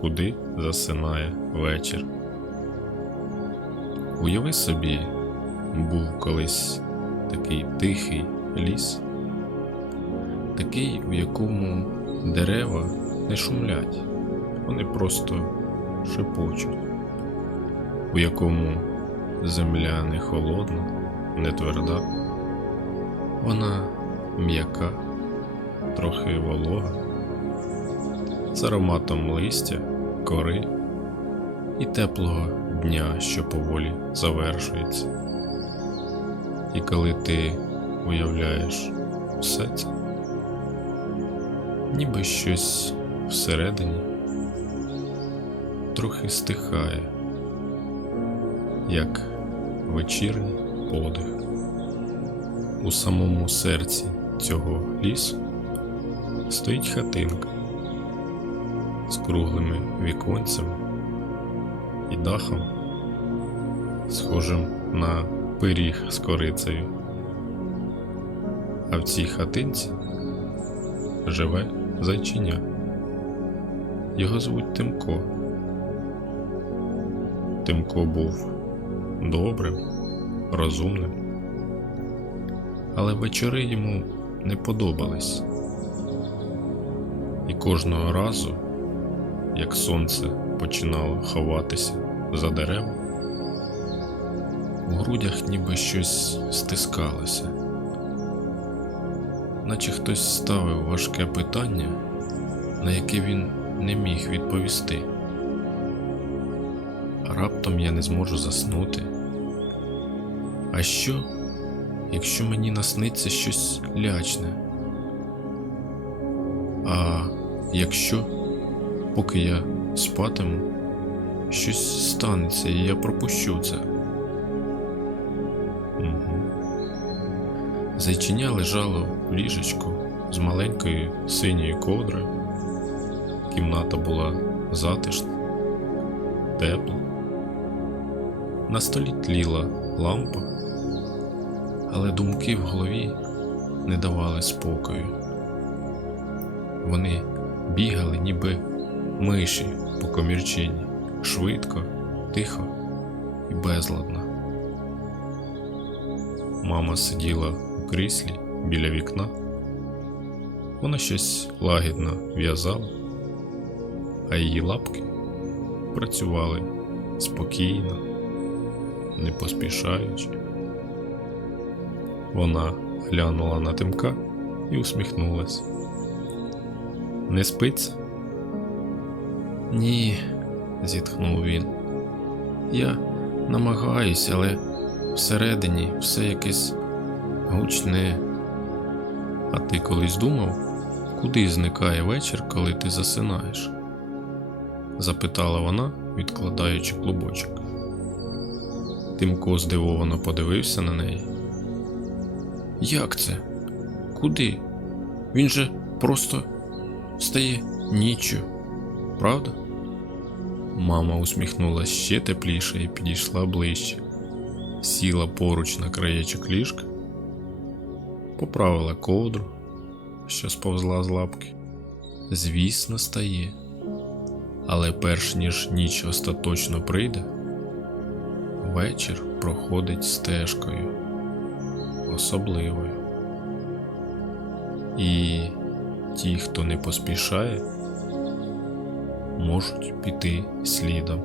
куди засинає вечір. Уяви собі, був колись такий тихий ліс, такий, у якому дерева не шумлять, вони просто шепочуть, у якому земля не холодна, не тверда, вона м'яка, трохи волога, з ароматом листя, кори і теплого дня, що поволі завершується. І коли ти уявляєш все це, ніби щось всередині трохи стихає, як вечірній подих. У самому серці цього лісу стоїть хатинка з круглими віконцями і дахом, схожим на пиріг з корицею. А в цій хатинці живе зайчиня. Його звуть Тимко. Тимко був добрим, розумним, але вечори йому не подобались. І кожного разу, як сонце починало ховатися за дерева, у грудях ніби щось стискалося, наче хтось ставив важке питання, на яке він не міг відповісти. Раптом я не зможу заснути. А що, якщо мені насниться щось лячне? А якщо, поки я спатиму, щось станеться і я пропущу це? Угу. Зайчиня лежало в ліжечку з маленькою синьою ковдрою. Кімната була затишна, тепла. На столі тліла лампа, але думки в голові не давали спокою. Вони бігали, ніби миші по комірчині, швидко, тихо і безладно. Мама сиділа у кріслі біля вікна. Вона щось лагідно в'язала, а її лапки працювали спокійно, не поспішаючи. Вона глянула на тимка і усміхнулась. Не спиться? Ні, зітхнув він. Я намагаюсь, але всередині все якесь гучне. А ти колись думав, куди зникає вечір, коли ти засинаєш? запитала вона, відкладаючи клубочок. Тимко здивовано подивився на неї. Як це? Куди? Він же просто стає ніччю, правда? Мама усміхнулася ще тепліше і підійшла ближче, сіла поруч на краєчок ліжка, поправила ковдру, що сповзла з лапки. Звісно, стає. Але перш ніж ніч остаточно прийде, вечір проходить стежкою особливою. І ті, хто не поспішає, можуть піти слідом.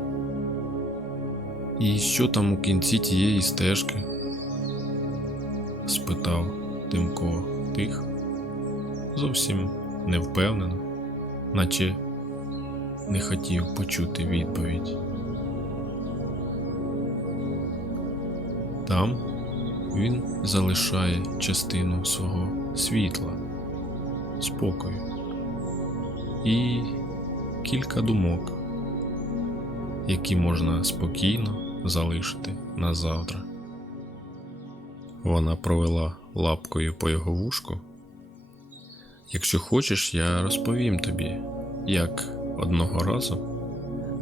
І що там у кінці тієї стежки? спитав Тимко тихо, зовсім невпевнено, наче не хотів почути відповідь. Там він залишає частину свого світла, спокою і кілька думок, які можна спокійно залишити на завтра. Вона провела лапкою по його вушку. Якщо хочеш, я розповім тобі, як одного разу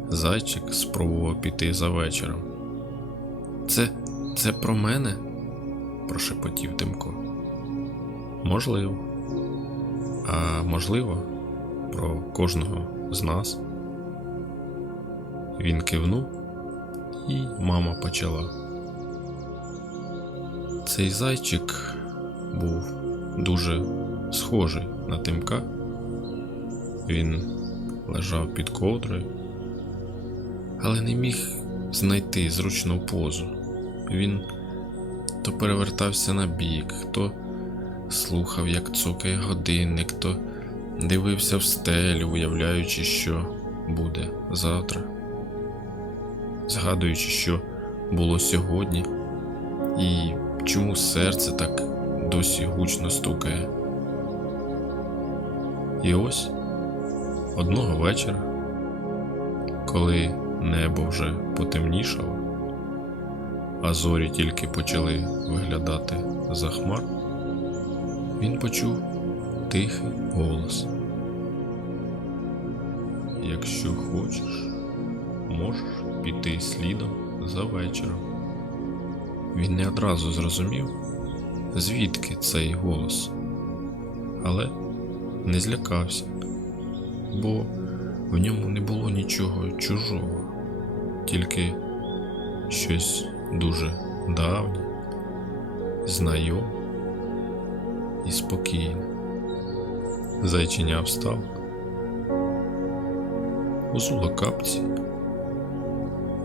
зайчик спробував піти за вечором. Це це про мене? прошепотів Тимко. Можливо. А можливо, про кожного з нас. Він кивнув, і мама почала. Цей зайчик був дуже схожий на Тимка. Він лежав під ковдрою, але не міг знайти зручну позу. Він то перевертався на бік, то слухав, як цокає годинник, то дивився в стелю, уявляючи, що буде завтра, згадуючи, що було сьогодні, і чому серце так досі гучно стукає. І ось одного вечора, коли небо вже потемнішало, а зорі тільки почали виглядати за хмар, він почув тихий голос. Якщо хочеш, можеш піти слідом за вечором. Він не одразу зрозумів, звідки цей голос, але не злякався, бо в ньому не було нічого чужого, тільки щось дуже давнє, знайоме і спокійне. Зайчиня встав, узула капці,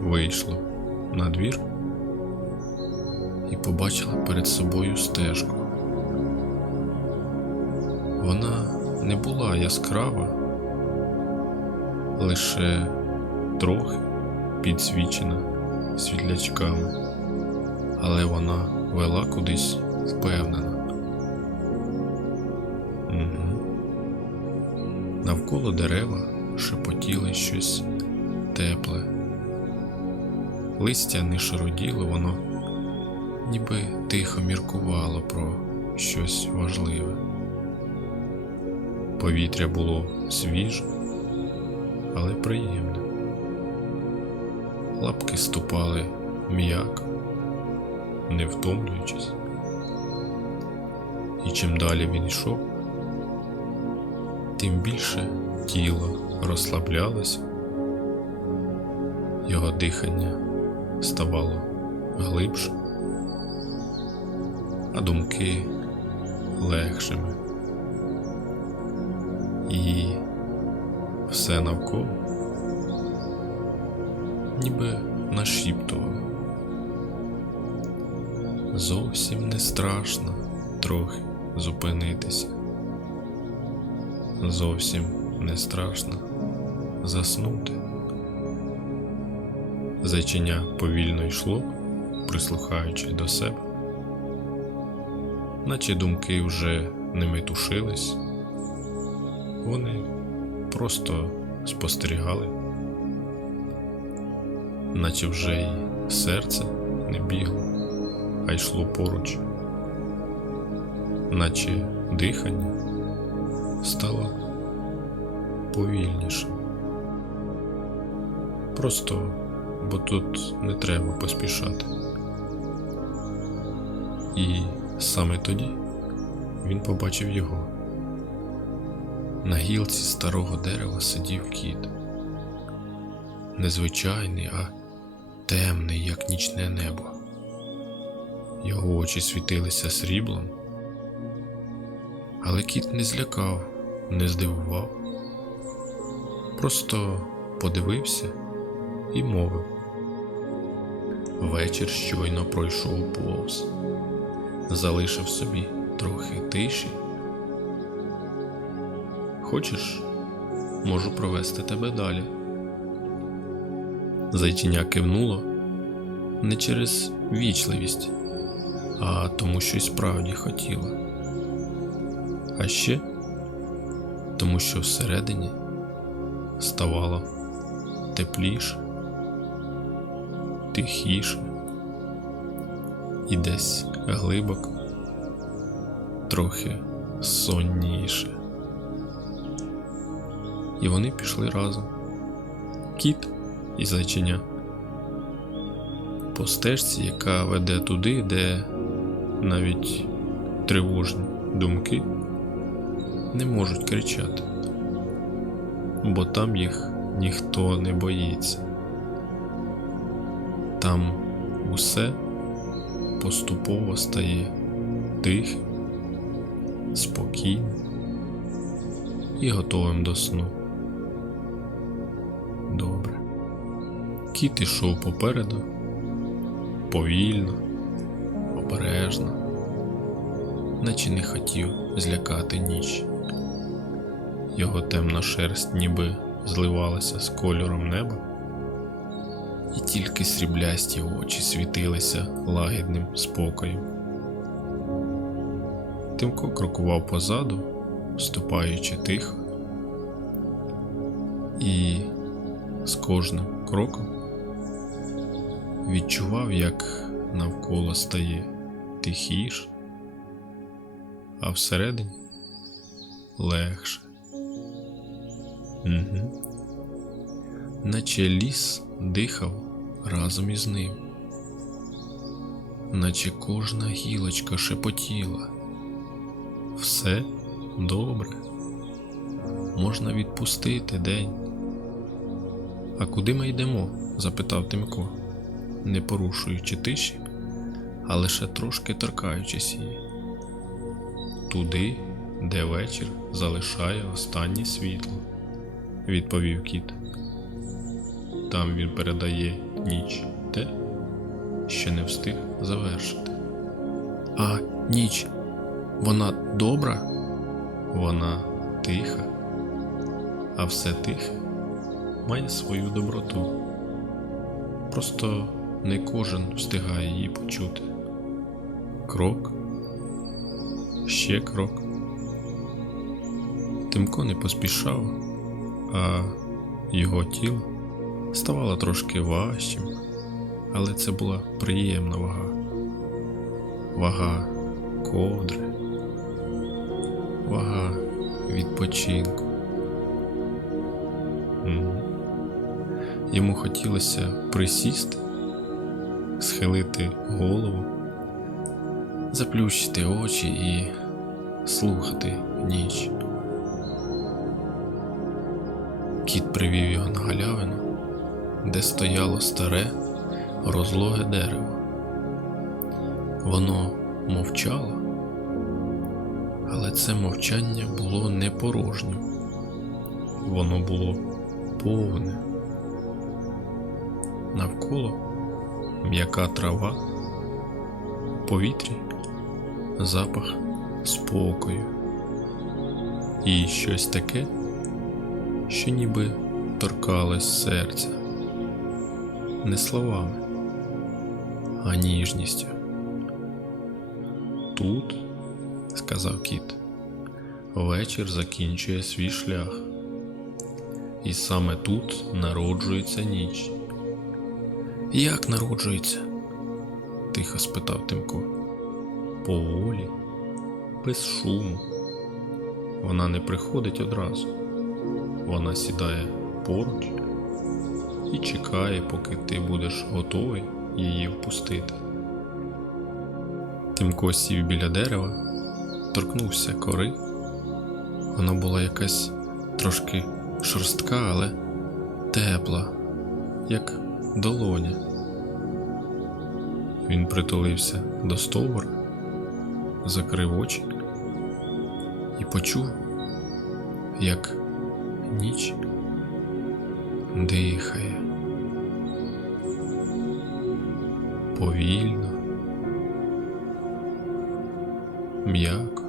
вийшло на двір і побачила перед собою стежку. Вона не була яскрава, лише трохи підсвічена світлячками, але вона вела кудись впевнена. Навколо дерева шепотіли щось тепле. Листя не шароділо, воно ніби тихо міркувало про щось важливе. Повітря було свіже, але приємне. Лапки ступали м'яко, не втомлюючись. І чим далі він йшов, тим більше тіло розслаблялося, його дихання ставало глибше, а думки легшими. І все навколо ніби нашіптувало. Зовсім не страшно трохи зупинитися. Зовсім не страшно заснути. Зайчиня повільно йшло, прислухаючи до себе, наче думки вже не метушились, вони просто спостерігали, наче вже й серце не бігло, а йшло поруч, наче дихання стало повільнішим. Просто бо тут не треба поспішати. І саме тоді він побачив його. На гілці старого дерева сидів кіт. Незвичайний, а темний, як нічне небо. Його очі світилися сріблом, але кіт не злякав, не здивував, просто подивився і мовив. Вечір щойно пройшов повз, залишив собі трохи тиші. Хочеш, можу провести тебе далі. Зайчиня кивнуло не через вічливість, а тому, що й справді хотіла. А ще тому, що всередині ставало тепліше тихіше і десь глибоко, трохи сонніше. І вони пішли разом. Кіт і зайчиня. По стежці, яка веде туди, де навіть тривожні думки не можуть кричати, бо там їх ніхто не боїться. Там усе поступово стає тихим, спокійним і готовим до сну. Добре. Кіт ішов попереду, повільно, обережно, наче не хотів злякати ніч. Його темна шерсть ніби зливалася з кольором неба, і тільки сріблясті очі світилися лагідним спокоєм. Тимко крокував позаду, ступаючи тихо, і з кожним кроком відчував, як навколо стає тихіше, а всередині легше. Угу. Наче ліс дихав разом із ним, наче кожна гілочка шепотіла. Все добре, можна відпустити день. А куди ми йдемо? запитав Тимко, не порушуючи тиші, а лише трошки торкаючись її. Туди, де вечір залишає останнє світло, відповів кіт. Там він передає ніч те, що не встиг завершити. А ніч, вона добра? Вона тиха, а все тихе має свою доброту. Просто не кожен встигає її почути. Крок, ще крок. Тимко не поспішав, а його тіло ставало трошки важчим, але це була приємна вага. Вага ковдри, вага відпочинку. Йому хотілося присісти, схилити голову, заплющити очі і слухати ніч. Кіт привів його на галявину, де стояло старе, розлоге дерево. Воно мовчало, але це мовчання було не порожнім. Воно було повне. Навколо м'яка трава, повітрі запах спокою і щось таке, що ніби торкалось серця, не словами, а ніжністю. Тут, сказав кіт, вечір закінчує свій шлях. І саме тут народжується ніч. Як народжується? тихо спитав Тимко. Поволі, без шуму. Вона не приходить одразу. Вона сідає поруч і чекає, поки ти будеш готовий її впустити. Тимко сів біля дерева, торкнувся кори. Вона була якась трошки шорстка, але тепла, як долоня. Він притулився до стовбура, закрив очі і почув, як ніч дихає повільно, м'яко,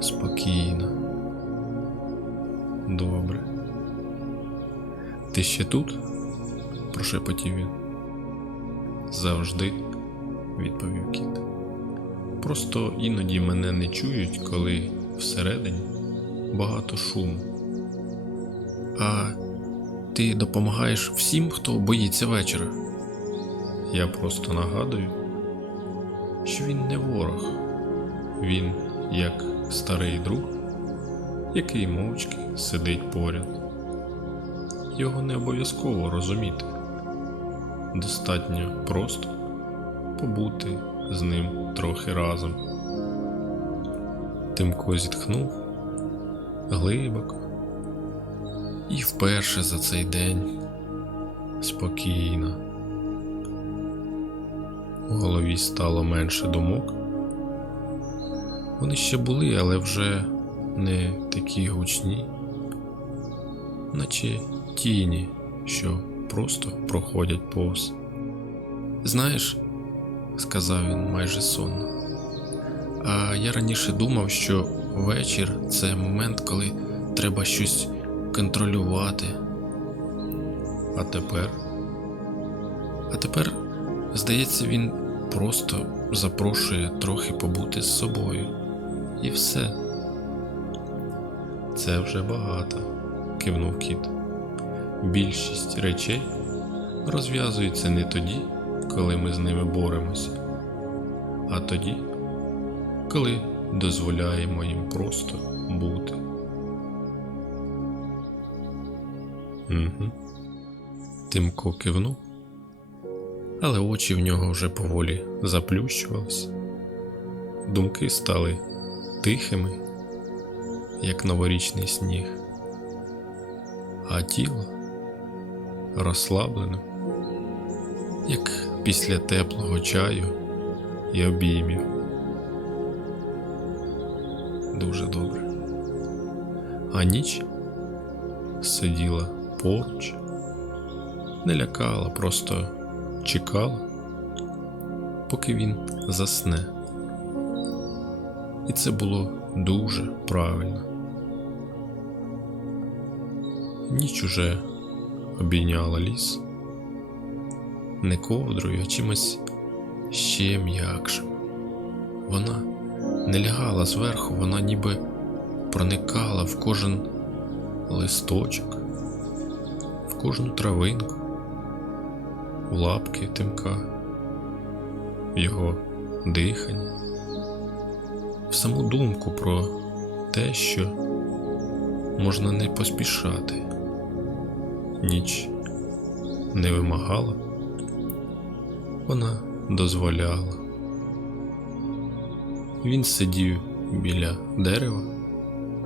спокійно. Добре. Ти ще тут? прошепотів він. Завжди, відповів кіт. Просто іноді мене не чують, коли всередині багато шуму. А ти допомагаєш всім, хто боїться вечора. Я просто нагадую, що він не ворог, він як старий друг який мовчки сидить поряд. Його не обов'язково розуміти. Достатньо просто побути з ним трохи разом. Тимко зітхнув глибоко і вперше за цей день спокійна. У голові стало менше думок. Вони ще були, але вже не такі гучні, наче тіні, що просто проходять повз. Знаєш, сказав він майже сонно. А я раніше думав, що вечір це момент, коли треба щось контролювати. А тепер? А тепер, здається, він просто запрошує трохи побути з собою. І все. Це вже багато, кивнув кіт. Більшість речей розв'язується не тоді, коли ми з ними боремося, а тоді, коли дозволяємо їм просто бути. Угу. Тимко кивнув, але очі в нього вже поволі заплющувались. Думки стали тихими, як новорічний сніг, а тіло розслабленим, як після теплого чаю і обіймів. Дуже добре. А ніч сиділа поруч, не лякала, просто чекала, поки він засне. І це було дуже правильно. Ніч уже обійняла ліс не ковдрою, а чимось ще м'якшим. Вона не лягала зверху, вона ніби проникала в кожен листочок, в кожну травинку, в лапки тимка, в його дихання, в саму думку про те, що можна не поспішати. Ніч не вимагала, вона дозволяла. Він сидів біля дерева,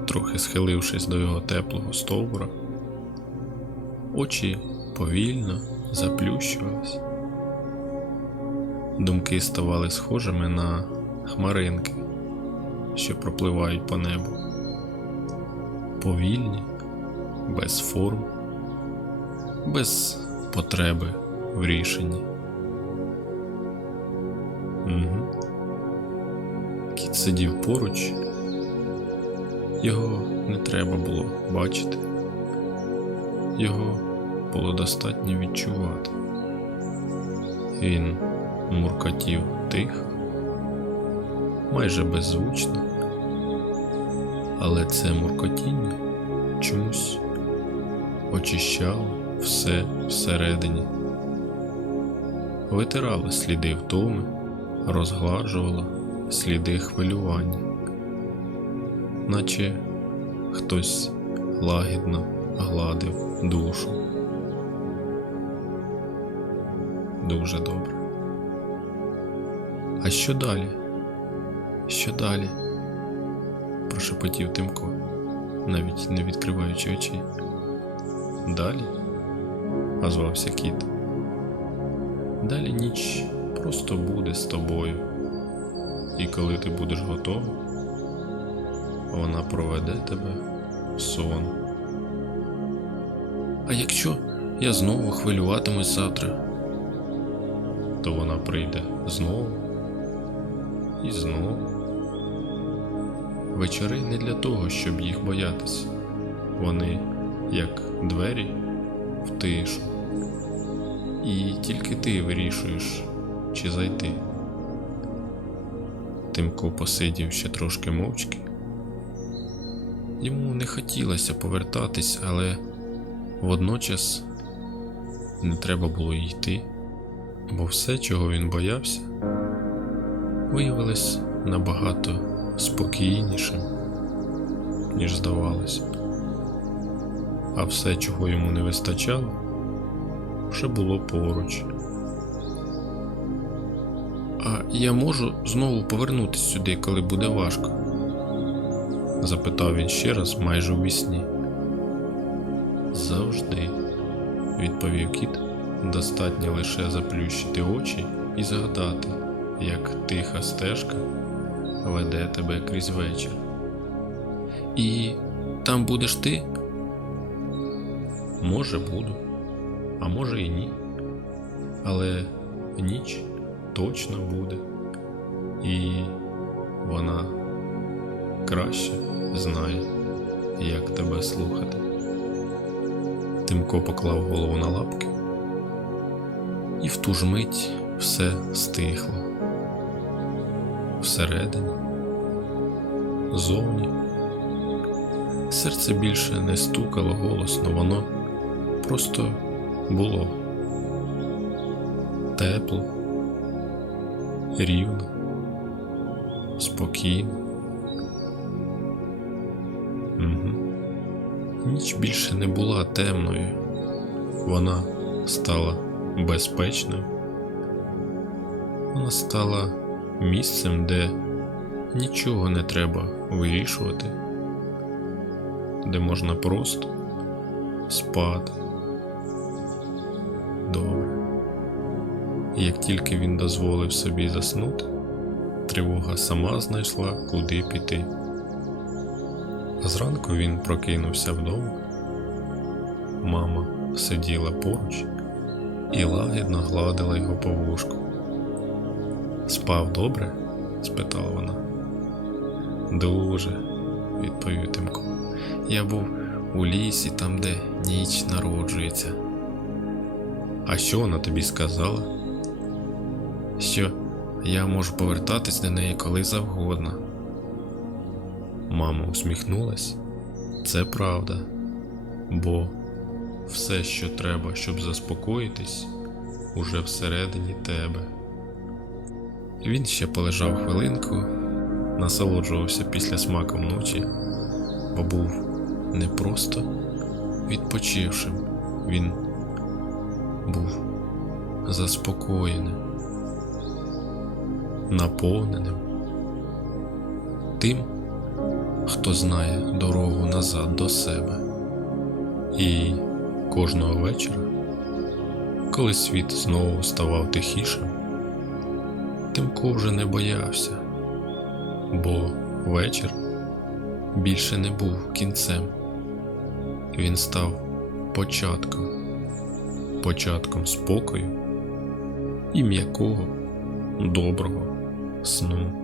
трохи схилившись до його теплого стовбура. Очі повільно заплющувались. Думки ставали схожими на хмаринки, що пропливають по небу. Повільні, без форм, без потреби в рішенні. Сидів поруч, його не треба було бачити, його було достатньо відчувати. Він муркотів тихо, майже беззвучно, але це муркотіння чомусь очищало все всередині, витирало сліди втоми, розгладжувало сліди хвилювання, наче хтось лагідно гладив душу. Дуже добре. А що далі? Що далі? прошепотів Тимко, навіть не відкриваючи очей. Далі? озвався кіт. Далі ніч просто буде з тобою. І коли ти будеш готовий, вона проведе тебе в сон. А якщо я знову хвилюватимусь завтра, то вона прийде знову і знову. Вечори не для того, щоб їх боятися. Вони як двері в тишу. І тільки ти вирішуєш, чи зайти. Тимко посидів ще трошки мовчки. Йому не хотілося повертатись, але водночас не треба було йти, бо все, чого він боявся, виявилось набагато спокійнішим, ніж здавалося. А все, чого йому не вистачало, вже було поруч. А я можу знову повернутися сюди, коли буде важко? запитав він ще раз майже у вісні. Завжди, відповів кіт Достатньо лише заплющити очі і згадати, як тиха стежка веде тебе крізь вечір. І там будеш ти? Може, буду, а може і ні. Але ніч точно буде, і вона краще знає, як тебе слухати. Тимко поклав голову на лапки, і в ту ж мить все стихло. Всередині, зовні. Серце більше не стукало голосно, воно просто було тепло, рівно, спокійно. Угу. Ніч більше не була темною, вона стала безпечною. Вона стала місцем, де нічого не треба вирішувати, де можна просто спати. І як тільки він дозволив собі заснути, тривога сама знайшла, куди піти. А зранку він прокинувся вдома. Мама сиділа поруч і лагідно гладила його по вушку. Спав добре? спитала вона. Дуже, відповів Тимко. Я був у лісі, там, де ніч народжується. А що вона тобі сказала? Що я можу повертатись до неї коли завгодно. Мама усміхнулась. Це правда, бо все, що треба, щоб заспокоїтись, уже всередині тебе. Він ще полежав хвилинку, насолоджувався після смаком ночі, бо був не просто відпочившим, він був заспокоєним, наповненим тим, хто знає дорогу назад до себе. І кожного вечора, коли світ знову ставав тихішим, Тимко вже не боявся, бо вечір більше не був кінцем, він став початком, початком спокою і м'якого, доброго сну.